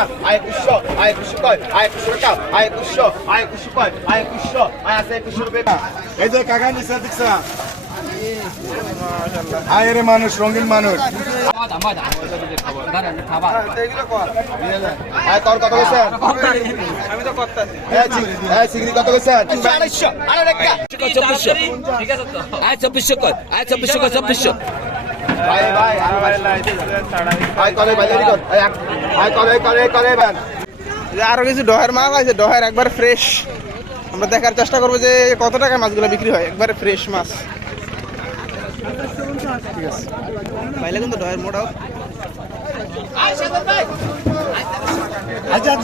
Aí puxou, aí puxou, aí puxou cá, aí puxou, aí puxou, aí puxou, aí assim puxou bebê. এই যে কাকা নিচে দেখছ আয় রে মানুষ রঙিন মানুষ চব্বিশশো চব্বিশশো চব্বিশশো ভাই ভাই করে ভাই দেরি কর আয়, আয় করে করে করে ভাই আরও কিছু ডহের মাছ আছে ডহের একবার ফ্রেশ আমরা দেখার চেষ্টা করব যে কত টাকায় মাছগুলো বিক্রি হয় একবারে ফ্রেশ মাছ। ঠিক আছে। কিন্তু মোটাও হাজার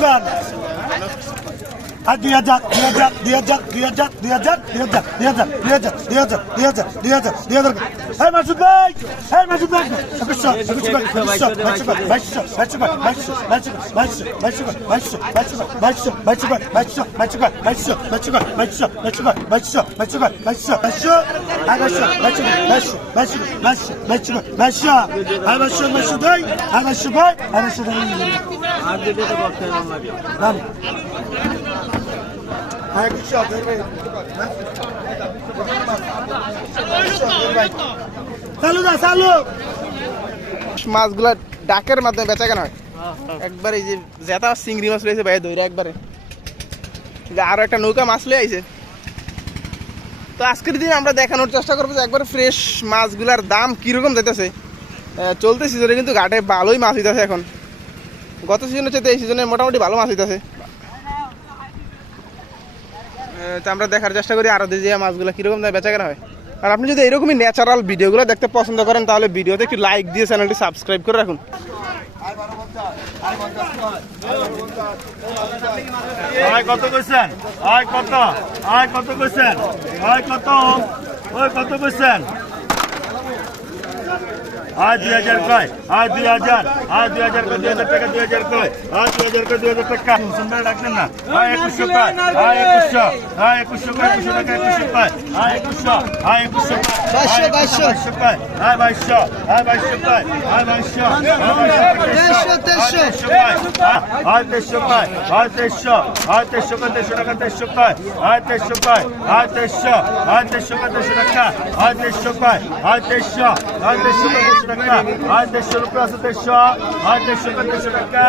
জন আর দুই হাজার দুই হাজার দুই হাজার দুই হাজার দুই হাজার দুই হাজার দুই হাজার দুই হাজার দুই হাজার দুই হাজার দুই হাজার দুই হাজার হ্যাঁ মাসুদ ভাই হ্যাঁ মাসুদ হ্যাঁ, হ্যাঁ। মাছগুলা ডাকের মাধ্যমে বেচা কেনা হয়। একবারে যে জেতা চিংড়ি মাছ রয়েছে ভাই ধরে একবারে। আরও একটা নৌকা মাছ লয়ে আইছে। তো আজকের দিন আমরা দেখানোর চেষ্টা করব যে একবার ফ্রেশ মাছগুলার দাম কীরকম যেতেছে চলতে সিজনে কিন্তু ঘাটে ভালোই মাছ হইতেছে এখন। গত সিজনের চেয়ে এই সিজনে মোটামুটি ভালো মাছ হইতেছে। তো আমরা দেখার চেষ্টা করি আরও যে মাছগুলো কীরকম দামে বেচা কেনা হয়। আর আপনি যদি এরকমই ন্যাচারাল ভিডিওগুলো দেখতে পছন্দ করেন, তাহলে ভিডিওতে একটু লাইক দিয়ে চ্যানেলটি সাবস্ক্রাইব করে রাখুন। কত কত? কত কত? কত আয় দুই হাজার কয় আয় দুই হাজার আয় দুই হাজার দুই হাজার টাকা দুই হাজার কয় আয় দুই হাজার দুই হাজার টাকা সুন্দর ডাকলেন না আয় একুশশো কয় আয় একুশশো আয় একুশশো কয় একুশশো টাকা একুশশো কয় আয় একুশশো আয় একুশশো বাইশশো বাইশশো কয় আয় বাইশশো আয় বাইশশো কয় আয় বাইশশো তেইশশো তেইশশো আয় তেইশশো কয় আয় তেইশশো আয় তেইশশো কয় তেইশশো টাকা তেইশশো কয় আয় তেইশশো কয় আয় তেইশশো আয় তেইশশো কয় তেইশশো টাকা আয় তেইশশো কয় আয় তেইশশো আয় তেইশশো কয় টাকা আয় তেইশশো রুপিয়া আছে তেইশশো আয় তেইশশো কয় তেইশশো টাকা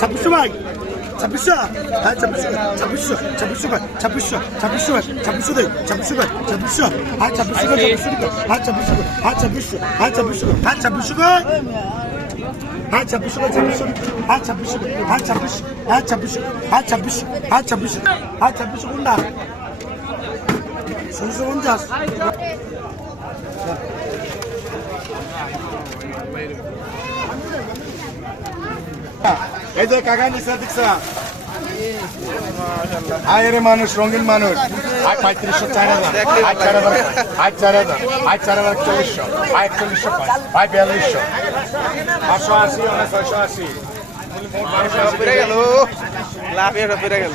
ছাব্বিশশো ভাই ছাব্বিশশো হ্যাঁ ছাব্বিশশো ছাব্বিশশো ছাব্বিশশো ছাব্বিশশো ছাব্বিশশো ছাব্বিশশো দেয় ছাব্বিশশো ছাব্বিশশো হ্যাঁ ছাব্বিশশো হ্যাঁ ছাব্বিশশো হ্যাঁ ছাব্বিশশো হ্যাঁ ছাব্বিশশো হ্যাঁ ছাব্বিশশো হ্যাঁ ছাব্বিশশো Ha çapışır, ha çapışır. Ha çapışır, ha çapışır. Ha çapışır, ha çapışır. Ha çapışır. Ha çapışır. Bunda. Şunu soracağız. Ede kagan istedik sana. রে মানুষ, রঙিন মানুষ। আয় পঁয়ত্রিশশো, চার হাজার। আয় চার হাজার, আয় চার হাজার, আয় চার হাজার চল্লিশশো, আয় একচল্লিশশো পাঁচ, আয় বিয়াল্লিশশো। পাঁচশো আশি, অনেক ছয়শো আশি। সব বেড়ে গেল লাভ এটা বেড়ে গেল।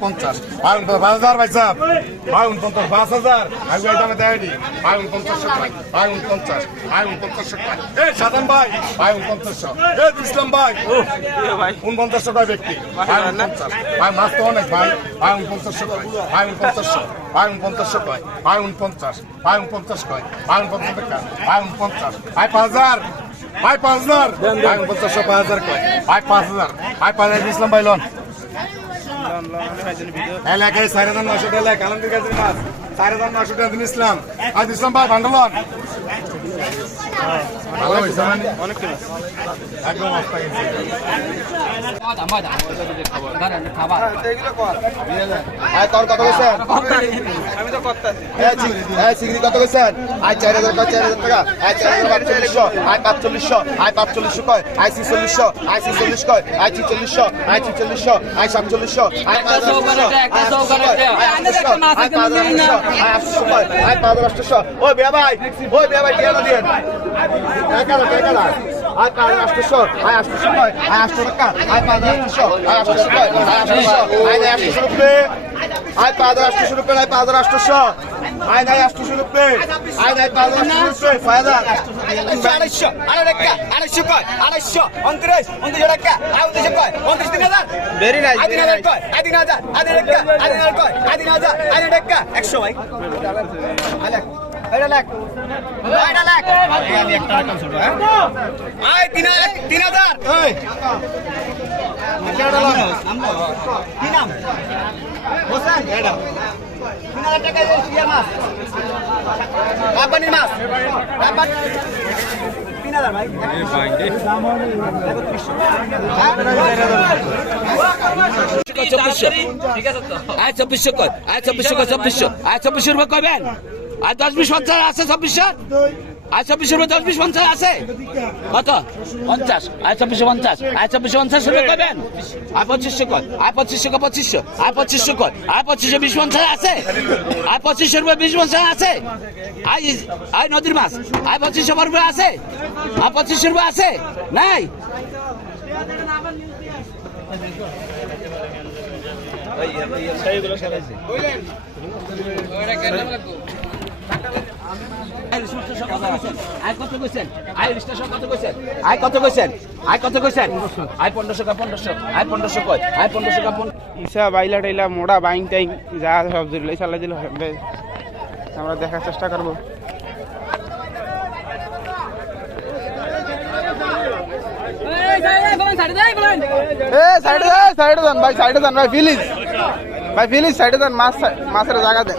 পঞ্চাশ হাজার ভাই পাঁচ হাজার ভাই এ ইসলাম ভাই ব্যক্তি ভাই উনপঞ্চাশ আয় উনপঞ্চাশ কয় আয় উনপঞ্চাশ টাকা আয় উনপঞ্চাশ আয় পাঁচ হাজার আয় পাঁচ হাজার আয় উনপঞ্চাশশো পাঁচ হাজার কয় আয় পাঁচ হাজার আয় পাঁচ হাজার ইসলাম ভাই লন। এলাকায় চার হাজার নশো টাকা এলাকা আলমদির কাছে মাছ চার হাজার নশো টাকা দিন ইসলাম আজ ইসলাম ভাই ভান্ডলন মানে ওই বিয়া ভাই ওই বিয়া ভাই টিয়া টাকা আয় পাঁচ রাষ্ট্রশো আয় আষ্টশো কয় আয় আষ্ট টাকা আয় পাঁচ রাষ্ট্রশো আয় আষ্টশো কয় আয় আষ্টশো আয় নাই আষ্টশো রুপে আয় পাঁচ রাষ্ট্রশো রুপে আয় পাঁচ রাষ্ট্রশো আয় নাই আষ্টশো রুপে আয় নাই পাঁচ রাষ্ট্রশো রুপে ফায়দা আড়াইশো আড়াইশো আড়াইশো কয় আড়াইশো উনত্রিশ উনত্রিশ টাকা আর উনত্রিশ কয় উনত্রিশ তিন হাজার ভেরি নাইস আদিন হাজার কয় আদিন হাজার আদিন টাকা আদিন হাজার কয় আদিন হাজার আদিন টাকা একশো ভাই আয় তিন হাজার তিন হাজার। কি নাম হোসেন তিন হাজার টাকা মাছ। রাব্বানির মাছ। রাব্বানি তিন হাজার ভাই। চব্বিশশো। আয় চব্বিশশো কয় আয় চব্বিশশো চব্বিশশো। আয় চব্বিশশো রুপে কয়বেন আর দশ বিশ পঞ্চাশ আছে চব্বিশশো আয় চব্বিশশো রুপে দশ বিশ পঞ্চাশ আছে কত পঞ্চাশ আয় চব্বিশশো পঞ্চাশ আয় চব্বিশশো পঞ্চাশ রুপে কয়বেন আয় পঁচিশশো কয় আয় পঁচিশশো কয় পঁচিশশো আয় পঁচিশশো কয় আয় পঁচিশশো বিশ পঞ্চাশ আছে আয় পঁচিশশো রুপে বিশ পঞ্চাশ আছে আয় নদীর মাছ আয় পঁচিশশো রুপে আছে আয় পঁচিশশো রুপে আছে নাই কত কইছেন আয় স্টেশন কত কইছেন? আয় কত কইছেন? আয় কত কইছেন? আয় পনেরোশো কা পনেরোশো। আয় পনেরোশো কয় আয় পনেরোশো কা ইসা বাইলা টাইলা মোড়া বাইং টাইং যা সব জুড়লে চালাই দিল আমরা দেখার চেষ্টা করব। এ সাইডে যান ভাই সাইডে যান ভাই প্লিজ ভাই প্লিজ সাইডে যান মাছ মাছের জায়গা দেন।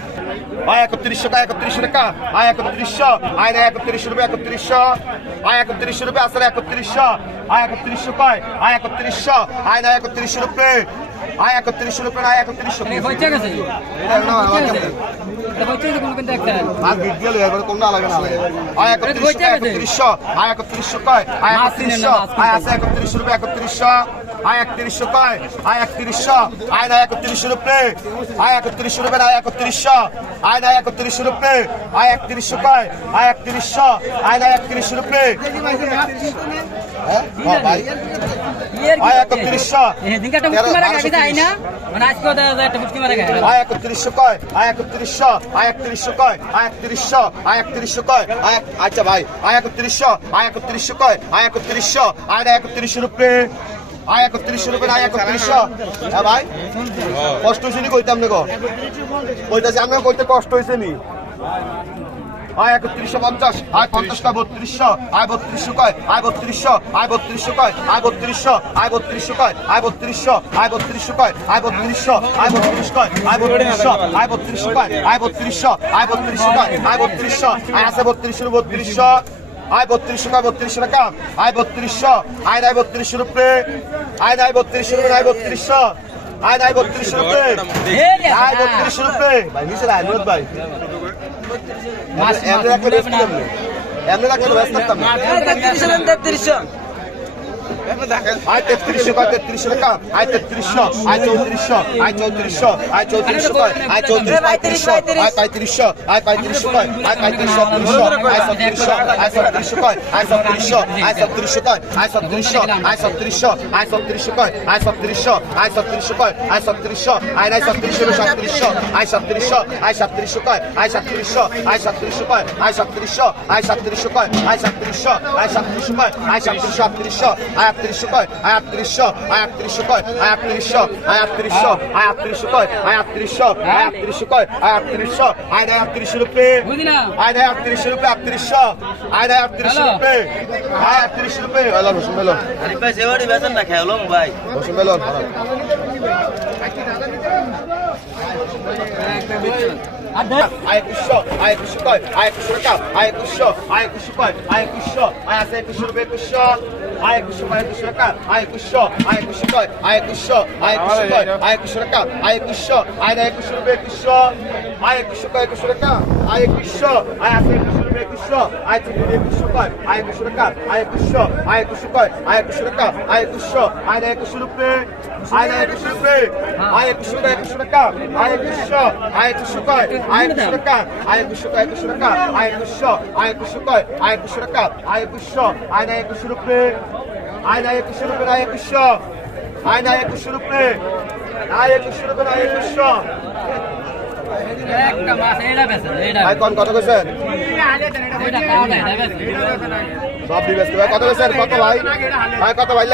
আয় একত্রিশশো টাকা একত্রিশশো টাকা। আয় একত্রিশশো আয় না একত্রিশশো রুপে একত্রিশশো। আয় একত্রিশশো রুপে আসলে একত্রিশশো। আয় একত্রিশশো কয়? আয় একত্রিশশো। আয় না একত্রিশশো রুপে। আয় একত্রিশশো রুপে আয় একত্রিশশো। আর ভিডিও লই এবার কোন না লাগে না লাগে। আয় একত্রিশশো একত্রিশশো আয় একত্রিশশো কয়? আয় একত্রিশশো আয় আছে একত্রিশশো রুপে একত্রিশশো। আয় একত্রিশশো কয় আয় একত্রিশশো আয় না একত্রিশশো রুপে আয় একত্রিশশো রুপে আয় একত্রিশশো আয় না একত্রিশশো রুপে আয় একত্রিশশো কয় আয় একত্রিশশো আয় না একত্রিশশো রুপে হ্যাঁ হ্যাঁ, আয় একত্রিশশো আয় একত্রিশশো কয় আয় একত্রিশশো আয় একত্রিশশো কয় আয় একত্রিশশো আয় একত্রিশশো কয় আয় আচ্ছা ভাই আয় একত্রিশশো আয় একত্রিশশো কয় আয় একত্রিশশো আয় একত্রিশশো রুপে আয় একত্রিশশো রুপে আয় একত্রিশশো। হ্যাঁ ভাই, কষ্ট হয়েছে নি কইতাম গো কইতাছি আমরা কইতে কষ্ট হয়েছে নি? আয় একত্রিশশো পঞ্চাশ, আয় পঞ্চাশ কয়, বত্রিশশো? আয় বত্রিশশো কয়, আয় বত্রিশশো? আয় বত্রিশশো কয়, আয় বত্রিশশো? আয় বত্রিশশো কয়, আয় বত্রিশশো? আয় বত্রিশশো কয়, আয় বত্রিশশো? আয় বত্রিশ কয়, আয় বত্রিশশো? আয় বত্রিশশো কয়, আয় বত্রিশশো? আয় বত্রিশশো কয়, আয় বত্রিশশো? আয় আছে বত্রিশশো বত্রিশশো? আয় বত্রিশশো কয় বত্রিশশো টাকা? আয় বত্রিশশো আয় নাই বত্রিশশো রুপে। আয় নাই বত্রিশশো রুপে আয় বত্রিশশো। আয় নাই বত্রিশশো রুপে। আয় বত্রিশশো রুপে। ভাই নিচে রায় অনুরোধ ভাই। এমনি রাখলে ব্যস্ত এমনি রাখলে ব্যস্ত থাকতাম না। আয় তেত্রিশশো কয় তেত্রিশশো টাকা আয় তেত্রিশশো আয় চৌত্রিশশো আয় চৌত্রিশশো আয় চৌত্রিশশো কয় আয় চৌত্রিশ পঁয়ত্রিশশো আয় পঁয়ত্রিশশো আয় পঁয়ত্রিশশো কয় আয় পঁয়ত্রিশশো তিরিশশো আয় সত্রিশশো আয় সত্রিশশো কয় আয় সত্রিশশো আয় সত্রিশশো কয় আয় সত্রিশশো আয় সত্রিশশো আয় সত্রিশশো কয় আয় সত্রিশশো আয় সত্রিশশো কয় আয় সত্রিশশো আয় নাই সত্রিশশো সাতত্রিশশো আয় সত্রিশশো আয় সত্রিশশো কয় আয় সত্রিশশো আয় সত্রিশশো কয় আয় সত্রিশশো আয় সত্রিশশো কয় আয় সত্রিশশো আয় সত্রিশশো কয় আয় সত্রিশশো আটত্রিশশো আয় আটত্রিশশো কয় আয় আটত্রিশশো আয় আটত্রিশশো কয়? আয় আটত্রিশশো আয় আটত্রিশশো আয় আটত্রিশশো কয়? আয় আটত্রিশশো আয় আটত্রিশশো কয় আয় আটত্রিশশো আয় নাই আটত্রিশশো রুপে আয় নাই আটত্রিশশো রুপে। আটত্রিশশো আয় নাই আটত্রিশশো রুপে আয় আটত্রিশশো রুপে মেলন রসুন মেলন রসুন মেলন আয় একুশশো আয় একুশশো কয় আয় একুশশো টাকা আয় একুশশো আয় একুশশো কয় আয় একুশশো আয় আছে একুশশো রুপে একুশশো। আয় একুশশো কয় একুশশো টাকা আয় একুশশো আয় একুশশো কয় আয় একুশশো আয় একুশশো কয় আয় একুশশো টাকা আয় একুশশো আয় না একুশশো রুপে একুশশো আয় একুশশো কয় একুশশো টাকা আয় একুশশো আয় আছে একুশশো একুশশো আয় চিঠি একুশশো কয় আয় একুশশো টাকা আয় একুশশো আয় একুশশো কয় আয় একুশশো টাকা আয় একুশশো আয় না একুশশো রুপে আয় না একুশশো রুপে আয় একুশশো কয় একুশশো টাকা আয় একুশশো আয় একুশশো কয় আয় একুশশো টাকা আয় একুশশো কয় একুশশো টাকা আয় একুশশো আয় একুশশো কয় আয় একুশশো টাকা আয় একুশশো আয় না একুশশো রুপে আয় না একুশশো রুপে না একুশশো আয় না একুশশো রুপে আয় একুশশো রুপে না একুশশো। আয় কত কইছেন? এটা সব ভাই কত কইছেন কত ভাই ভাই কত ভাই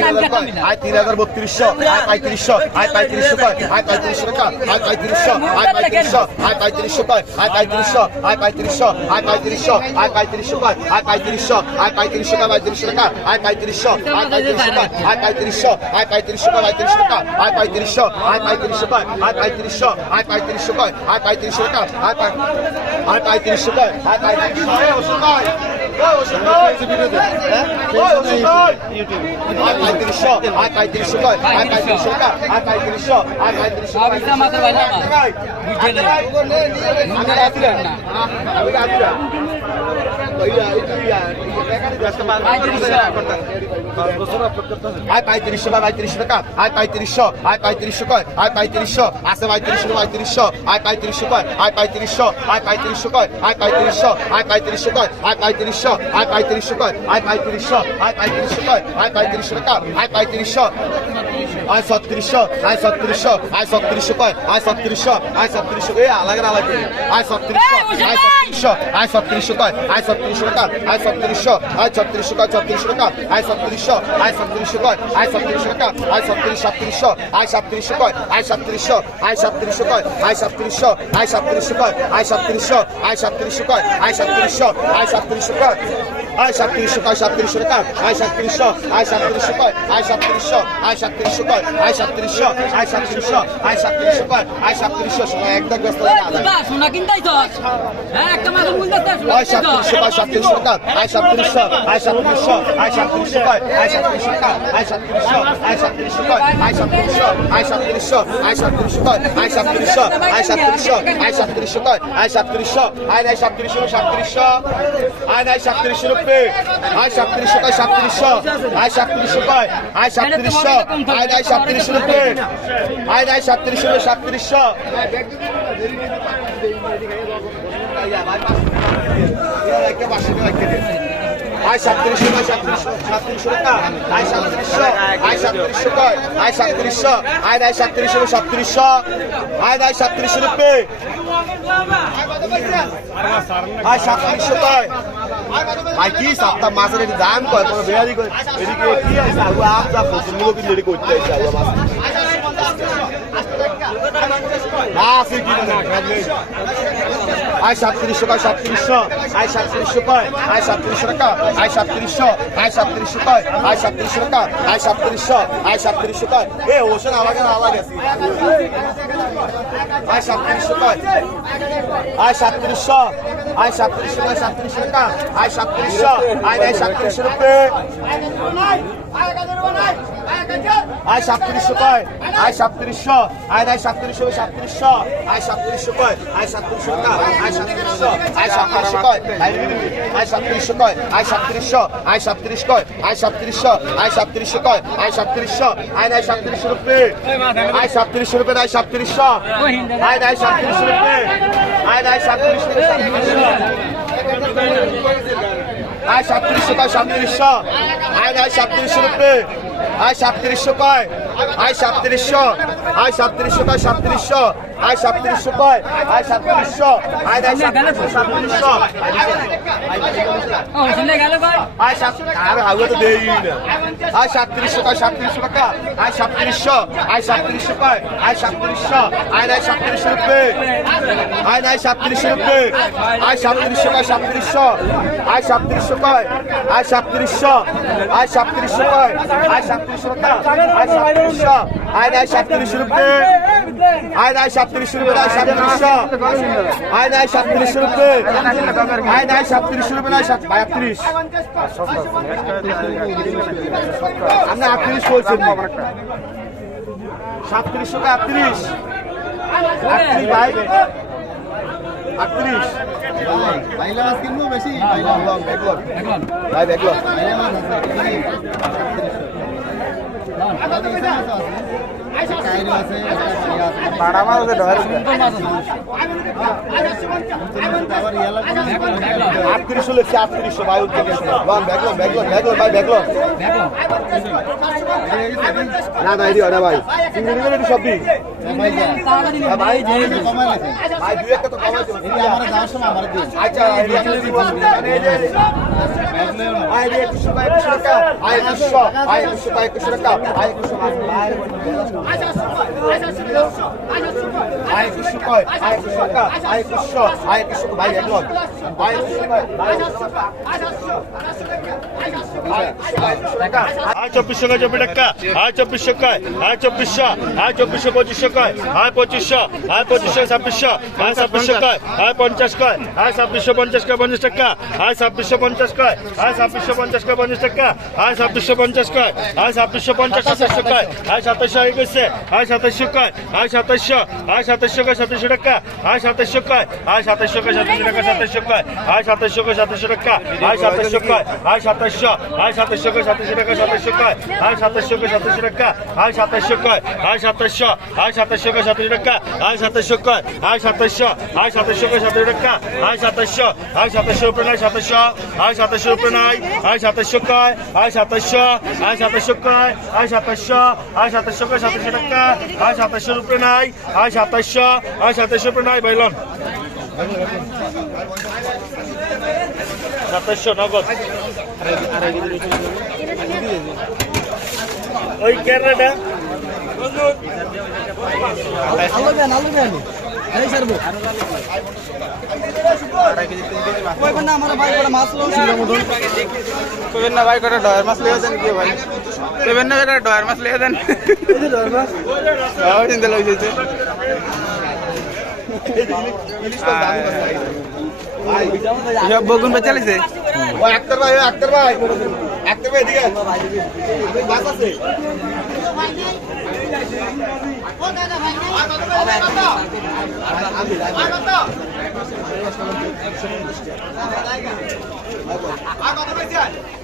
হাজার কয় আয় তিন হাজার বত্রিশশো আয় পঁয়ত্রিশশো আয় পঁয়ত্রিশশো কয় আয় পঁয়ত্রিশশো টাকা আয় পঁয়ত্রিশশো আয় পঁয়ত্রিশশো আয় পঁয়ত্রিশশো কয় আয় পঁয়ত্রিশশো আয় পঁয়ত্রিশশো আয় পঁয়ত্রিশশো আয় পঁয়ত্রিশশো কয় আয় পঁয়ত্রিশশো আয় পঁয়ত্রিশশো কয় পঁয়ত্রিশশো টাকা আয় পঁয়ত্রিশশো আয় পঁয়ত্রিশশো কয় আয় পঁয়ত্রিশশো আয় পঁয়ত্রিশশো কয় পঁয়ত্রিশশো টাকা আয় পঁয়ত্রিশশো আয় পঁয়ত্রিশশো কয় আয় পঁয়ত্রিশশো আয় পঁয়ত্রিশশো কয় আয় পঁয়ত্রিশশো টাকা আয় আয় পঁয়ত্রিশশো কয় আয় পঁয়ত্রিশশো এই আয় পঁয়ত্রিশশো আয় পঁয়ত্রিশশো কয় আয় টাকা আয় পঁয়ত্রিশশো আয় পঁয়ত্রিশশো না আয় পঁয়ত্রিশশো বা পঁয়ত্রিশশো আয় পঁয়ত্রিশশো আয় পঁয়ত্রিশশো কয় আয় পঁয়ত্রিশশো আছে পঁয়ত্রিশশো পঁয়ত্রিশশো আয় পঁয়ত্রিশশো কয় আয় পঁয়ত্রিশশো আয় পঁয়ত্রিশশো কয় আয় পঁয়ত্রিশশো আয় পঁয়ত্রিশশো আয় পঁয়ত্রিশশো কয়? আয় পঁয়ত্রিশশো আয় পঁয়ত্রিশশো কয়? আয় পঁয়ত্রিশশো টাকা আয় পঁয়ত্রিশশো। আয় ছত্রিশশো আয় ছত্রিশশো আয় ছত্রিশশো কয়? আয় ছত্রিশশো আয় ছত্রিশশো। এ আলাদা আলাদা আয় ছত্রিশশো আয় ছত্রিশশো আয় ছত্রিশশো কয়? আয় ছত্রিশশো টাকা আয় ছত্রিশশো আয় ছত্রিশশো কয়? ছত্রিশশো টাকা আয় ছত্রিশশো আয় ছত্রিশশো কয়? আয় ছত্রিশশো টাকা আয় ছত্রিশ সাতত্রিশশো আয় সাতত্রিশশো কয়? আয় সাতত্রিশশো আয় সাতত্রিশশো কয়? আয় সাতত্রিশশো আয় সাতত্রিশশো কয়? আয় সাতত্রিশশো আয় সাতত্রিশশো কয়? আয় সাতত্রিশশো আয় সাতত্রিশশো কয়? আয় সাতত্রিশশো কয় সাতত্রিশশো টাকা আয় সাতত্রিশশো আয় সাতত্রিশশো কয় আয় সাতত্রিশশো আয় সাতত্রিশশো কয় আয় সাতত্রিশশো আয় সাতত্রিশশো আয় সাতত্রিশশো কয় আয় সাতত্রিশশো সময় একদম ব্যস্ত বা সোনা কিনতাই তো হ্যাঁ একটা মাছ বুঝতে আয় সাতত্রিশশো আয় সাতত্রিশশো টাকা আয় সাতত্রিশশো আয় সাতত্রিশশো আয় সাতত্রিশশো কয় আয় সাতত্রিশশো টাকা আয় সাতত্রিশশো আয় সাতত্রিশশো কয় আয় সাতত্রিশশো আয় সাতত্রিশশো আয় সাতত্রিশশো কয় আয় সাতত্রিশশো আয় সাতত্রিশশো আয় সাতত্রিশশো কয় আয় সাতত্রিশশো আয় নাই সাতত্রিশশো সাতত্রিশশো আয় সাতত্রিশশো রুপে আয় কয় সাতত্রিশশো? আয় সাতত্রিশশো কয় আয় সাতত্রিশশো। আয় নাই সাতত্রিশশো রুপে। আয় নাই সাতত্রিশশো সাতত্রিশশো। আয় সাতত্রিশশো আয় সাতত্রিশশো সাতত্রিশশো টাকা আয় সাতত্রিশশো আয় সাতত্রিশশো কয় আয় সাতত্রিশশো। আয় নাই সাতত্রিশশো সাতত্রিশশো। আয় নাই সাতত্রিশশো রুপে। আয় সাতত্রিশশো কয় ভাই, কি সাতটা মাছের একটু দাম কয় কোনো বেয়ারি কয় এদিকে কি আছে? আলু আপ যা গুলো কিন্তু এদিকে করতে আছে আলু মাছ। আছে কি না আয় সাতত্রিশশো কয়, সাতত্রিশশো? আয় সাতত্রিশশো কয়, আয় সাতত্রিশশো টাকা? আয় সাতত্রিশশো আয় সাতত্রিশশো কয়, আয় সাতত্রিশশো টাকা? আয় সাতত্রিশশো আয় সাতত্রিশশো কয়। এ, ওষুধ আলাদা আলাদা আয় সাতত্রিশশো কয়। আয় সাতত্রিশশো। আয় সাতত্রিশশো আয় সাতত্রিশশো টাকা আয় সাতত্রিশশো আয় নাই সাতত্রিশশো রুপে আয় সাতত্রিশশো কয় আয় সাতত্রিশশো আয় নাই সাতত্রিশশো সাতত্রিশশো আয় সাতত্রিশশো কয় আয় সাতত্রিশশো টাকা আয় সাতত্রিশশো আয় সাতত্রিশশো কয় আয় সাতত্রিশশো কয় আয় সাতত্রিশশো আয় সাতত্রিশ কয় আয় সাতত্রিশশো আয় সাতত্রিশশো কয় আয় সাতত্রিশশো আয় নাই সাতত্রিশশো রুপে আয় সাতত্রিশশো রুপে নাই সাতত্রিশশো আয় নাই সাতত্রিশশো রুপে আয় সাতত্রিশ সাতত্রিশশো আয় কয় সাতত্রিশশো আয় নাই সাতত্রিশশো রুপে আয় সাতত্রিশশো কয় আয় সাতত্রিশশো আয় সাতত্রিশশো কয় সাতত্রিশশো আয় সাতত্রিশশো কয় আয় সাতত্রিশশো আয় নাই সাতত্রিশশো সাতত্রিশশো। আয় সাত আর আগে তো দেই না। আয় সাতত্রিশশো কয় সাতত্রিশশো টাকা। আয় সাতত্রিশশো আয় সাতত্রিশশো কয় আয় সাতত্রিশশো আয় নাই সাতত্রিশশো রুপে। আয় নাই সাতত্রিশশো রুপে। আয় সাতত্রিশশো কয় সাতত্রিশশো। আয় সাতত্রিশশো কয় আয় সাতত্রিশশো। আয় সাতত্রিশশো কয় আয় সাতত্রিশশো টাকা। আয় সাতত্রিশশো। আয় নাই সাতত্রিশশো রুপে। আয় নাই সাতত্রিশশো রুপে আয় সাতত্রিশশো আয় নাই সাতত্রিশশো রুপে। আয় নাই সাতত্রিশশো রুপে নাই সাত বায়াত্রিশ আপনি আটত্রিশ বলছেন সাতত্রিশশো আটত্রিশ। আটত্রিশ ভাই। আটত্রিশ। বাইলা মাছ কিনবো বেশি? বাইলা ভাই দেখল বাইলা মাছ আছে বাড়া মাছ আছে। ডর আবার ইয়া লাগবে আটত্রিশশো লেখছে আটত্রিশশো ভাই দেখল দেখল দেখল ভাই। দেখল না এটি হয় না ভাই চিংড়ি করে এটি সবই ভাই ভাই ভাই দুই একটা তো কমাইছে আচ্ছা আয় একুশশো টাকা আয় একুশশো টাকা। আয় একুশশো একুশশো টাকা। ভাই আয় একুশশো টাকা। আয় চব্বিশশো কয় চব্বিশ টাকা আয় চব্বিশশো কয় আয় চব্বিশশো আয় চব্বিশশো পঁচিশশো কয় আয় পঁচিশশো আয় পঁচিশশো ছাব্বিশশো আয় ছাব্বিশশো কয় আয় পঞ্চাশ কয় আয় ছাব্বিশশো পঞ্চাশ কয় পঞ্চাশ টাকা আয় ছাব্বিশশো পঞ্চাশ কয় আয় ছাব্বিশশো পঞ্চাশ কয় পঞ্চাশ টাকা আয় ছাব্বিশশো পঞ্চাশ কয় আয় ছাব্বিশশো পঞ্চাশ সাতাশশো কয় আয় সাতাশশো হয়ে গেছে আয় সাতাশশো কয় আয় সাতাশশো আয় সাতাশশো কয় সাতাশশো টাকা আয় সাতাশশো কয় আয় সাতাশশো কয় সাতাশশো টাকা সাতাশশো কয় আয় সাতাশশো কয় সাতাশশো টাকা আয় সাতাশশো কয় আয় সাতাশশো আয় সাতাশশো কয় সাতাশশো টাকা সাতাশশো কয় আয় সাতাশশো কয় সাতাশশো টাকা আয় সাতাশশো কয় আয় সাতাশশো আয় সাতাশশো কয় সাতাশশো টাকা আয় সাতাশশো কয় আয় সাতাশশো আয় সাতাশশো কয় সাতাশশো টাকা আয় সাতাশশো আয় সাতাশশো উপরে নাই সাতাশশো আয় সাতাশশো উপরে নাই আয় সাতাশশো কয় আয় সাতাশশো আয় সাতাশশো কয় আয় সাতাশশো আয় সাতাশশো কয় সাতাশশো টাকা আয় সাতাশশো রুপে নাই আর সাতাশশো আর সাতাশশো রুপে নাই বাইলন সাতাশশো নগদ। ওই কেরাটা কইবেন না ভাই কটা ডয়ার মাছ লিয়ে দেন কি ভাই কইবেন না কটা ডয়ার মাছ লিয়ে দেন ডয়ার মাছ আও চিন্তা লইছে সব বগুন বেচালিছে ওই আক্তার ভাই ওই আক্তার ভাই আক্তার ভাই এদিকে বাস আছে স্যার আপনি একটু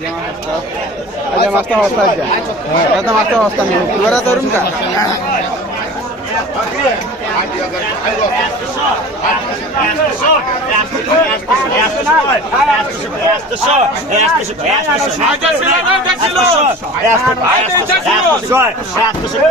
আচ্ছা মাছটা অবস্থা আছে এটা মাছটা অবস্থা নেই পুরো ধরুন কা আয় দুই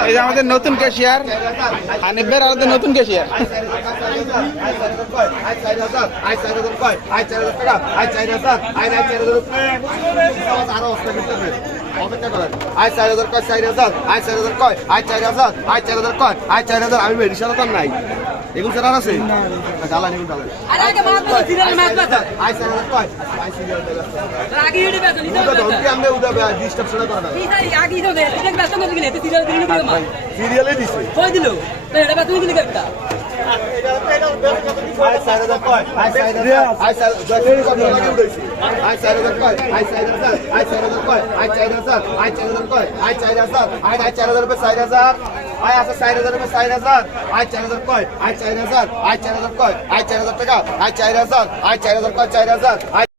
এই যে আমাদের নতুন ক্যাশিয়ার হানিফের আলাদা নতুন ক্যাশিয়ার আই চার হাজার আই চার হাজার আই চার এক কয় কয় আয় চার হাজার কয় চার হাজার আয় চার হাজার কয় আয় চার হাজার আয় চার হাজার কয় আয় চার হাজার আমি মেডিসিন নাই এগুলো স্যার আছে জ্বালানি এগুলো মাছ আয় চার হাজার কয় আয় না দিলে সিরিয়াল দিছে কই দিল এটা বেচ দিলে একটা আয় চার হাজার কয় আয় চার হাজার আয় চার চার হাজার কয় আয় চার হাজার আয় চার হাজার কয় চার হাজার আয় চার হাজার কয়? আয় চার হাজার আয় আয় চার হাজার চার হাজার। আয় আছে চার হাজার চার হাজার। আয় চার হাজার কয়? আয় চার হাজার আয় চার হাজার কয়? আয় চার হাজার টাকা আয় চার হাজার আয় চার হাজার কয়? চার হাজার